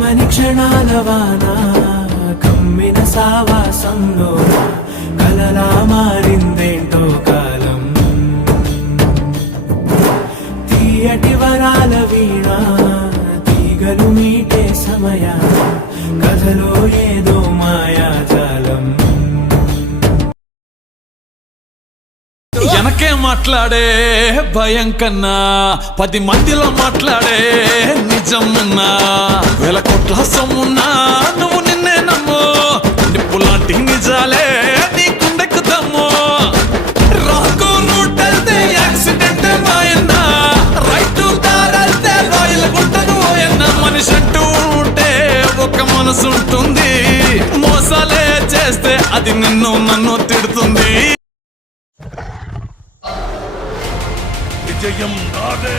కమ్మని క్షణాల వాన కమ్మిన సావాసంలో కలలా మారిందేంటో కాలం తీయటి వరాల వీణ తీగలు మీటే సమయాన కథలో ఏదో మాయాజాలం వెనకే మాట్లాడే భయం కన్నా 10 మందిలో మాట్లాడే నిజం ఉన్నా 1000 కోట్ల సొమ్మున్నా నువ్వు నిన్నే నమ్ము నిప్పు లాంటి నిజాలే నీ గుండెక్కుతాము రాకో రూట్ వెళ్తే యాక్సిడెంట్ మాయన్నా రైట్ దారెళ్తే రాయల్ గుంటను పోయన్నా మనిషి అంటూ ఉంటే ఒక మనసు ఉంటుంది మోసాలే చేస్తే అది నిన్ను నన్ను తిడుతుంది విజయం నాదే